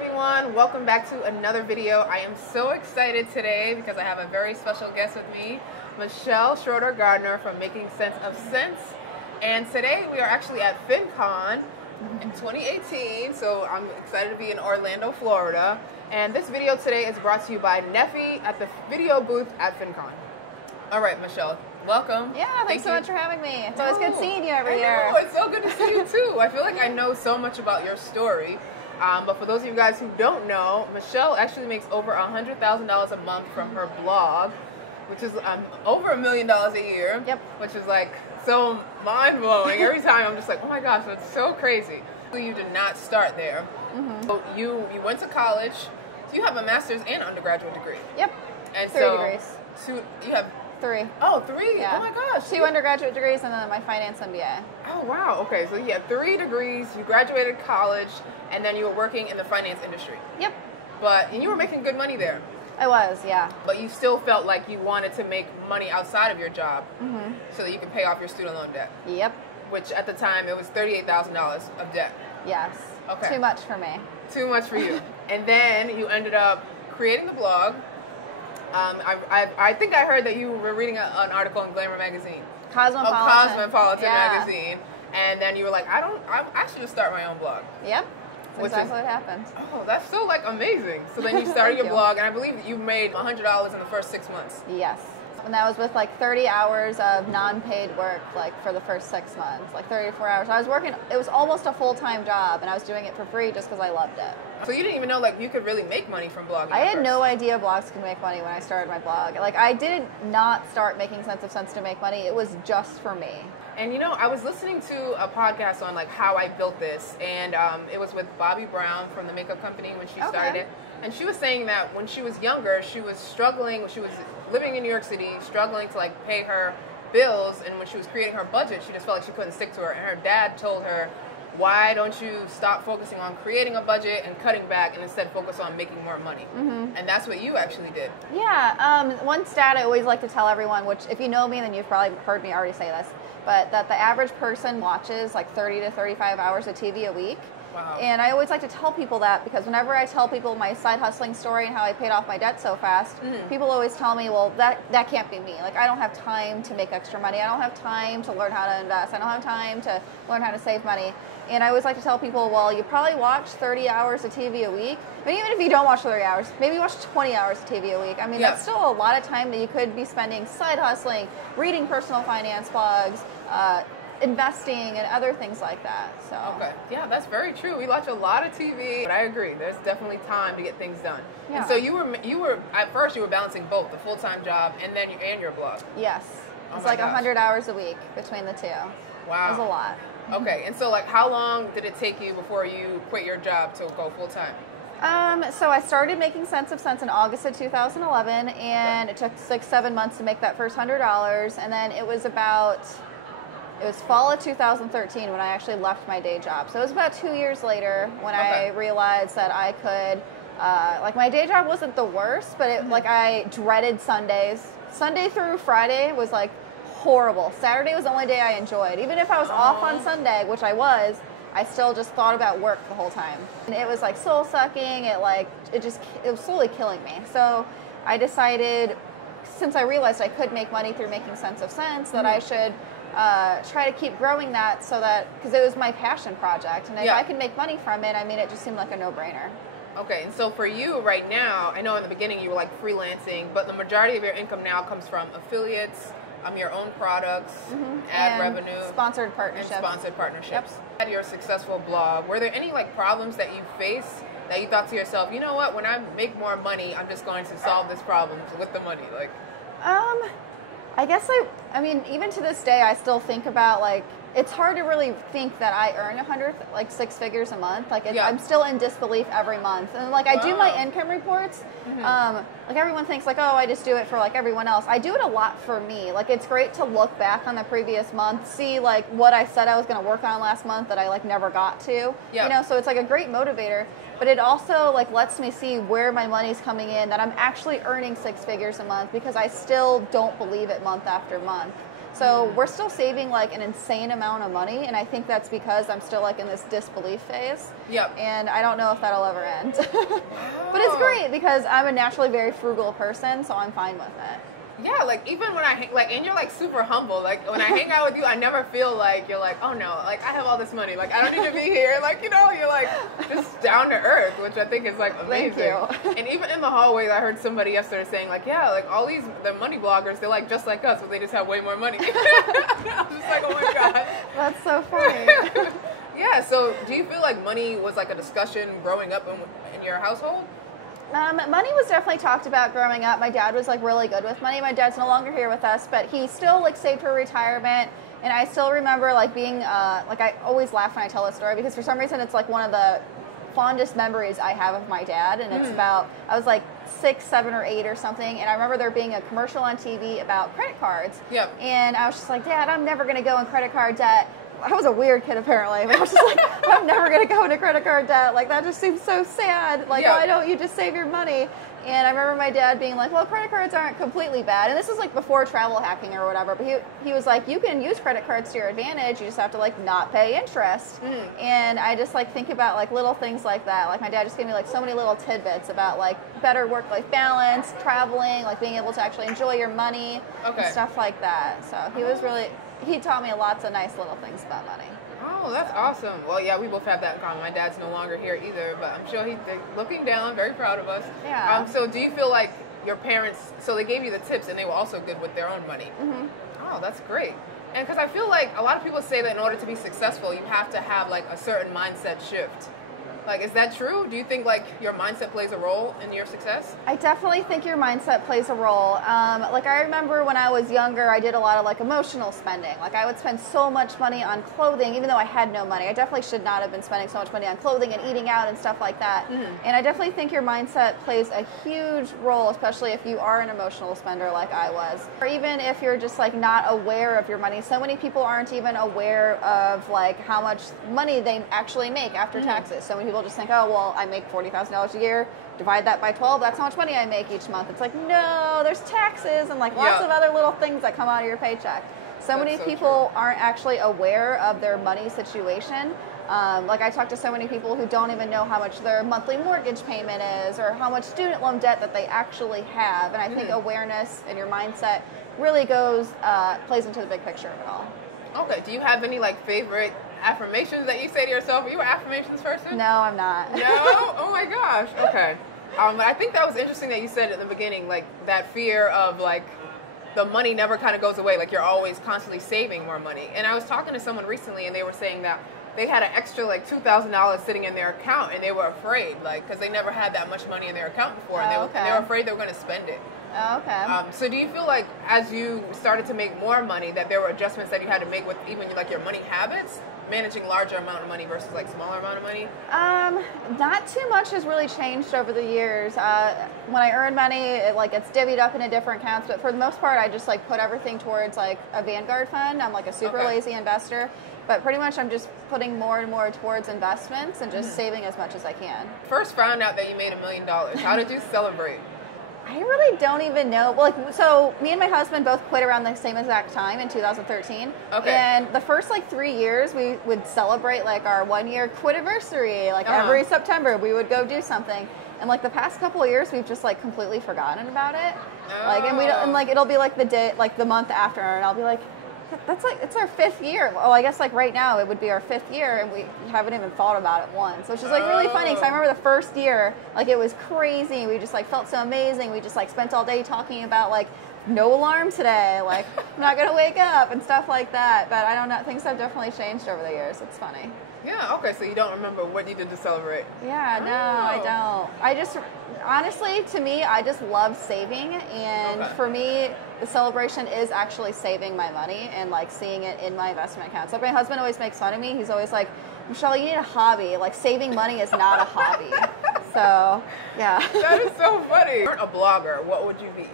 everyone, welcome back to another video. I am so excited today because I have a very special guest with me, Michelle Schroeder-Gardner from Making Sense of Sense. And today we are actually at Fincon in 2018, so I'm excited to be in Orlando, Florida. And this video today is brought to you by Nefe at the video booth at Fincon. All right, Michelle, welcome. Yeah, thanks so much for having me. It's always good seeing you every year. It's so good to see you too. I feel like I know so much about your story. But for those of you guys who don't know, Michelle actually makes over $100,000 a month from her blog, which is over $1 million a year. Yep. Which is like so mind-blowing. Every time I'm just like, oh my gosh, that's so crazy. So you did not start there. Mm-hmm. So you went to college. So you have a master's and undergraduate degree. Yep. And three degrees. You have 3. Oh, 3? Yeah. Oh my gosh. 2 undergraduate degrees and then my finance MBA. Oh wow. Okay, so you have 3 degrees. You graduated college, and then you were working in the finance industry. Yep. And you were making good money there. I was, yeah. But you still felt like you wanted to make money outside of your job, so that you could pay off your student loan debt. Yep. Which at the time it was $38,000 of debt. Yes. Okay. Too much for me. Too much for you. And then you ended up creating the blog. I think I heard that you were reading an article in Glamour magazine. Cosmopolitan magazine. And then you were like, I should just start my own blog. Yep. That's exactly what happened. Oh, that's so amazing. So then you started your blog, and I believe you made $100 in the first 6 months. Yes. And that was with 30 hours of non-paid work, for the first 6 months, 34 hours. I was working, it was almost a full-time job, and I was doing it for free just because I loved it. So you didn't even know you could really make money from blogging? I had no idea blogs could make money when I started my blog. I did not start Making Sense of Sense to make money. It was just for me. And I was listening to a podcast on how I built this, and it was with Bobbi Brown from the makeup company when she started it. And she was saying that when she was younger, she was struggling. She was living in New York City, struggling to pay her bills, and when she was creating her budget, she just felt like she couldn't stick to her. And her dad told her, why don't you stop focusing on creating a budget and cutting back and instead focus on making more money? Mm-hmm. And that's what you actually did. Yeah. One stat I always like to tell everyone, which if you know me, then you've probably heard me already say this, but that the average person watches 30 to 35 hours of TV a week. Wow. And I always like to tell people that because whenever I tell people my side hustling story and how I paid off my debt so fast, people always tell me, well, that can't be me. I don't have time to make extra money. I don't have time to learn how to invest. I don't have time to learn how to save money. And I always like to tell people, well, you probably watch 30 hours of TV a week. But even if you don't watch 30 hours, maybe you watch 20 hours of TV a week. I mean, that's still a lot of time that you could be spending side hustling, reading personal finance blogs, investing and other things like that. So okay, yeah, that's very true. We watch a lot of TV, but I agree. There's definitely time to get things done. Yeah. And so you were at first you were balancing both the full-time job and then your blog. Yes, it's 100 hours a week between the two. Wow, it's a lot. Okay, and so how long did it take you before you quit your job to go full-time? So I started Making Sense of Sense in August of 2011, and it took 6-7 months to make that first $100, and then it was fall of 2013 when I actually left my day job. So it was about 2 years later when I realized that I could, my day job wasn't the worst, but I dreaded Sundays. Sunday through Friday was horrible. Saturday was the only day I enjoyed. Even if I was off on Sunday, which I was, I still just thought about work the whole time. And it was soul sucking. It was slowly killing me. So I decided, since I realized I could make money through Making Sense of Sense, that I should try to keep growing that because it was my passion project. And if I could make money from it, it just seemed like a no-brainer. Okay, and so for you right now, I know in the beginning you were freelancing, but the majority of your income now comes from affiliates, your own products, ad revenue, sponsored partnerships. Yep. At your successful blog, were there any problems that you faced that you thought to yourself, you know what, when I make more money, I'm just going to solve this problem with the money? I guess even to this day, I still think about it's hard to really think that I earn 6 figures a month. I'm still in disbelief every month. And I do my income reports. Everyone thinks oh, I just do it for everyone else. I do it a lot for me. It's great to look back on the previous month, see what I said I was going to work on last month that I never got to. So it's a great motivator. But it also lets me see where my money's coming in, that I'm actually earning 6 figures a month because I still don't believe it month after month. So we're still saving like an insane amount of money, and I think that's because I'm still like in this disbelief phase. Yep. And I don't know if that'll ever end. But it's great because I'm a naturally very frugal person, so I'm fine with it. Yeah, like even when I hang, like, and you're like super humble. Like when I hang out with you, I never feel like you're like, oh no, like I have all this money, like I don't need to be here. Like, you know, you're like just down to earth, which I think is like amazing. Thank you. And even in the hallways, I heard somebody yesterday saying like, yeah, like all the money bloggers, they're like just like us, but they just have way more money. I was just like, oh my god, that's so funny. Yeah. So, do you feel like money was like a discussion growing up in your household? Money was definitely talked about growing up. My dad was like really good with money. My dad's no longer here with us, but he still like saved for retirement. And I still remember like being like, I always laugh when I tell this story because for some reason it's like one of the fondest memories I have of my dad. And it's about, I was like 6, 7, or 8 or something, and I remember there being a commercial on TV about credit cards. Yep. And I was just like, Dad, I'm never going to go in credit card debt. I was a weird kid apparently, but I was just like, I'm never going to go into credit card debt. Like, that just seems so sad. Like, why don't you just save your money? And I remember my dad being like, well, credit cards aren't completely bad. And this was like before travel hacking or whatever. But he was like, you can use credit cards to your advantage. You just have to like not pay interest. And I just like think about like little things like that. Like my dad just gave me like so many little tidbits about like better work-life balance, traveling, like being able to actually enjoy your money and stuff like that. So he taught me lots of nice little things about money. Oh, that's awesome. Well, yeah, we both have that in common. My dad's no longer here either, but I'm sure he's looking down, very proud of us. Yeah. So do you feel like your parents, so they gave you the tips and they were also good with their own money? Oh, that's great. And because I feel like a lot of people say that in order to be successful, you have to have like a certain mindset shift. Like, is that true? Do you think like your mindset plays a role in your success? I definitely think your mindset plays a role. Like I remember when I was younger, I did a lot of like emotional spending. Like I would spend so much money on clothing, even though I had no money. I definitely should not have been spending so much money on clothing and eating out and stuff like that. And I definitely think your mindset plays a huge role, especially if you are an emotional spender like I was. Or even if you're just like not aware of your money. So many people aren't even aware of like how much money they actually make after taxes. So many people just think, oh, well, I make $40,000 a year, divide that by 12, that's how much money I make each month. It's like, no, there's taxes and like lots of other little things that come out of your paycheck. So many people aren't actually aware of their money situation. Like I talk to so many people who don't even know how much their monthly mortgage payment is or how much student loan debt that they actually have. And I think awareness and your mindset really plays into the big picture of it all. Okay. Do you have any like favorite affirmations that you say to yourself? Are you an affirmations person? No, I'm not. No? Oh my gosh. Okay. But I think that was interesting that you said at the beginning, like that fear of like the money never kind of goes away. Like you're always constantly saving more money. And I was talking to someone recently and they were saying that they had an extra like $2,000 sitting in their account and they were afraid, like, because they never had that much money in their account before. And they were afraid they were going to spend it. Oh, okay. So do you feel like as you started to make more money that there were adjustments that you had to make with even like your money habits, managing larger amount of money versus like smaller amount of money? Not too much has really changed over the years. When I earn money, it's divvied up into different accounts, but for the most part, I just like put everything towards like a Vanguard fund. I'm like a super lazy investor, but pretty much I'm just putting more and more towards investments and just saving as much as I can. First found out that you made $1 million. How did you celebrate? I really don't even know. Well, so me and my husband both quit around the same exact time in 2013. Okay. And the first 3 years we would celebrate our 1-year quit anniversary. Every September we would go do something. And the past couple of years we've just completely forgotten about it. It'll be the day, the month after, and I'll be like, it's our 5th year. Well, I guess right now it would be our 5th year, and we haven't even thought about it once, which is really funny. Because I remember the first year, it was crazy. We just felt so amazing. We just spent all day talking about no alarm today, I'm not gonna wake up and stuff like that. But I don't know. Things have definitely changed over the years. It's funny. Yeah. Okay. So you don't remember what you did to celebrate? Yeah. No, I don't. I just honestly, to me, I just love saving, and for me, the celebration is actually saving my money and seeing it in my investment account. So my husband always makes fun of me. He's always like, Michelle, you need a hobby. Saving money is not a hobby. So yeah. That is so funny. If you weren't a blogger, what would you be?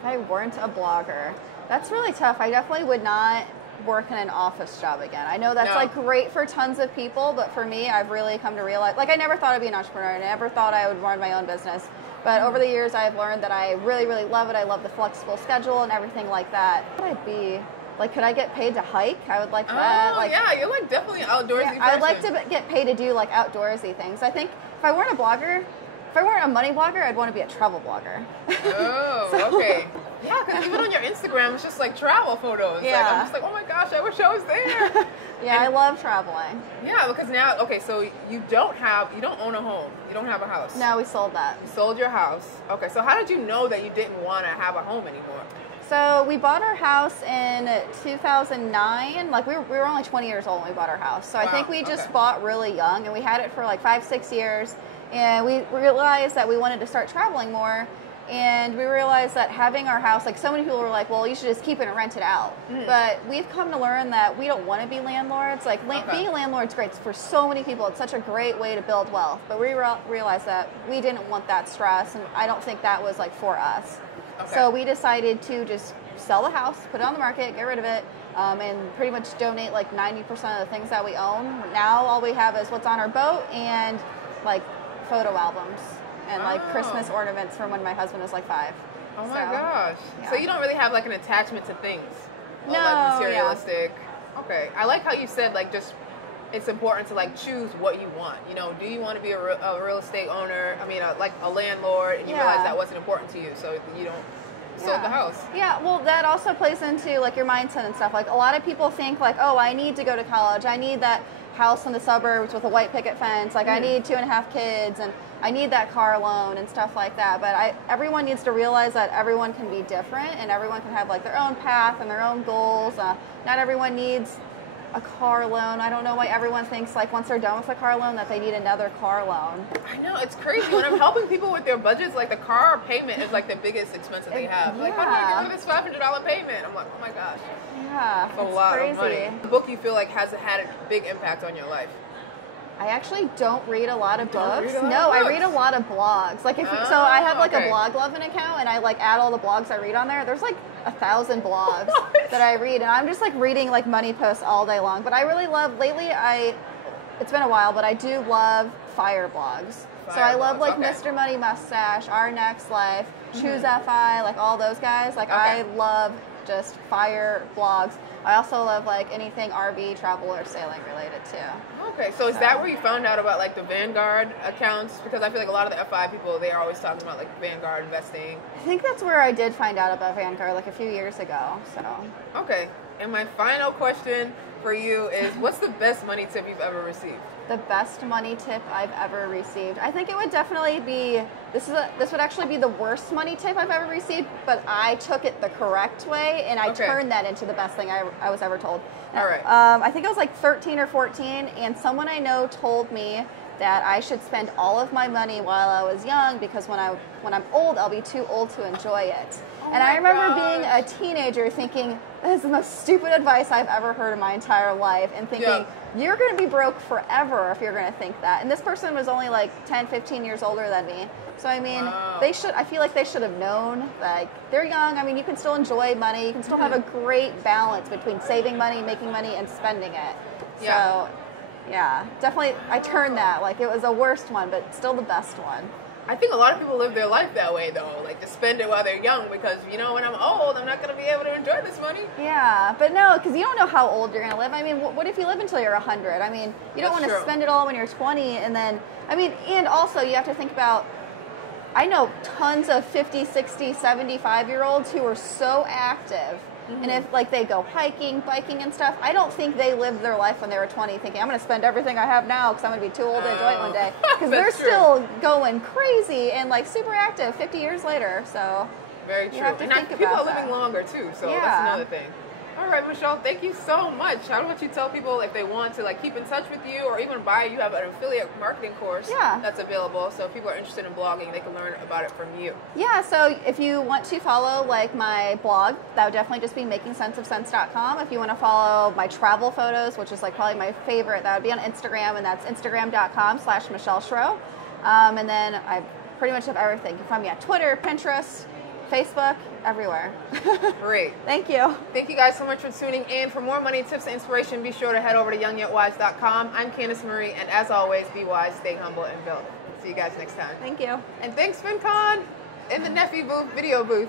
If I weren't a blogger, that's really tough. I definitely would not work in an office job again. I know that's great for tons of people, but for me, I've really come to realize, I never thought I'd be an entrepreneur. I never thought I would run my own business. But over the years, I've learned that I really, really love it. I love the flexible schedule and everything like that. What would I be? like, could I get paid to hike? I would like that. Oh, like, yeah, you're like definitely an outdoorsy person. I'd like to get paid to do like outdoorsy things. I think if I weren't a blogger, if I weren't a money blogger, I'd want to be a travel blogger. Oh, okay. Yeah, because even on your Instagram, it's just like travel photos. Yeah. Like, I'm just like, oh my gosh, I wish I was there. Yeah, I love traveling. Yeah, because now, okay, so you don't own a home. You don't have a house. No, we sold that. You sold your house. Okay, so how did you know that you didn't want to have a home anymore? So we bought our house in 2009. Like we were only 20 years old when we bought our house. So I think we just bought really young, and we had it for like 5-6 years. And we realized that we wanted to start traveling more. And we realized that having our house, like so many people were like, well, you should just keep it and rent it out. But we've come to learn that we don't want to be landlords. Like being a landlord's great for so many people. It's such a great way to build wealth. But we realized that we didn't want that stress, and I don't think that was like for us. Okay. So we decided to just sell the house, put it on the market, get rid of it, and pretty much donate like 90% of the things that we own. Now all we have is what's on our boat and like photo albums and like Christmas ornaments from when my husband was like 5. Oh my gosh. Yeah. So you don't really have like an attachment to things? No. Like materialistic. Yeah. Okay. I like how you said like just it's important to like choose what you want. You know, do you want to be a real estate owner? I mean, like a landlord, and you realize that wasn't important to you, so you don't sold the house. Yeah, well, that also plays into like your mindset and stuff. Like a lot of people think like, oh, I need to go to college. I need that house in the suburbs with a white picket fence. Like I need 2.5 kids, and I need that car loan and stuff like that. But everyone needs to realize that everyone can be different, and everyone can have like their own path and their own goals. Not everyone needs a car loan. I don't know why everyone thinks like once they're done with a car loan that they need another car loan. I know, it's crazy. When I'm helping people with their budgets, like the car payment is like the biggest expense that they have. Like, how do I get rid of this $500 payment? I'm like, oh my gosh. Yeah, it's a lot of money. The book you feel like has had a big impact on your life? I actually don't read a lot of books. I read a lot of blogs. Like so I have like a blog loving account, and I like add all the blogs I read on there. There's like 1,000 blogs that I read, and I'm just like reading like money posts all day long. But I really love lately. It's been a while, but I do love fire blogs. So I love like Mr. Money Mustache, Our Next Life, Choose FI, like all those guys. Like I love just fire blogs. I also love like anything RV, travel, or sailing related too. Okay, so is that where you found out about like the Vanguard accounts? Because I feel like a lot of the FI people, they are always talking about like Vanguard investing. I think that's where I did find out about Vanguard like a few years ago. So. Okay, and my final question for you is, what's the best money tip you've ever received? The best money tip I've ever received. I think it would definitely be, this would actually be the worst money tip I've ever received, but I took it the correct way, and I turned that into the best thing I was ever told. All right. I think I was like 13 or 14, and someone I know told me that I should spend all of my money while I was young, because when I'm old, I'll be too old to enjoy it. And I remember being a teenager thinking, this is the most stupid advice I've ever heard in my entire life, and thinking, you're going to be broke forever if you're going to think that. And this person was only like 10, 15 years older than me. So, I mean, I feel like they should have known, like, they're young. I mean, you can still enjoy money. You can still have a great balance between saving money, making money, and spending it. So, yeah, definitely, I turned that. Like, it was the worst one, but still the best one. I think a lot of people live their life that way, though, like to spend it while they're young, because, you know, when I'm old, I'm not going to be able to enjoy this money. Yeah, but no, because you don't know how old you're going to live. I mean, what if you live until you're 100? I mean, you don't want to spend it all when you're 20, and then, I mean, and also you have to think about, I know tons of 50, 60, 75-year-olds who are so active. And if, like, they go hiking, biking, and stuff, I don't think they lived their life when they were 20 thinking, I'm going to spend everything I have now because I'm going to be too old to enjoy it one day. Because they're still going crazy and, like, super active 50 years later. So, very true. And people are living longer, too, so that's another thing. All right, Michelle, thank you so much. How about you tell people if they want to like keep in touch with you or even buy, you have an affiliate marketing course that's available. So if people are interested in blogging, they can learn about it from you. Yeah, so if you want to follow like my blog, that would definitely just be makingsenseofsense.com. If you want to follow my travel photos, which is like probably my favorite, that would be on Instagram, and that's instagram.com/Michelle Schroeder. And then I pretty much have everything. You can find me on Twitter, Pinterest, Facebook, everywhere. Great. Thank you. Thank you guys so much for tuning in. For more money tips and inspiration, be sure to head over to youngyetwise.com. I'm Candace Marie, and as always, be wise, stay humble, and build. See you guys next time. Thank you. And thanks, Fincon, in the Nefe booth, video booth.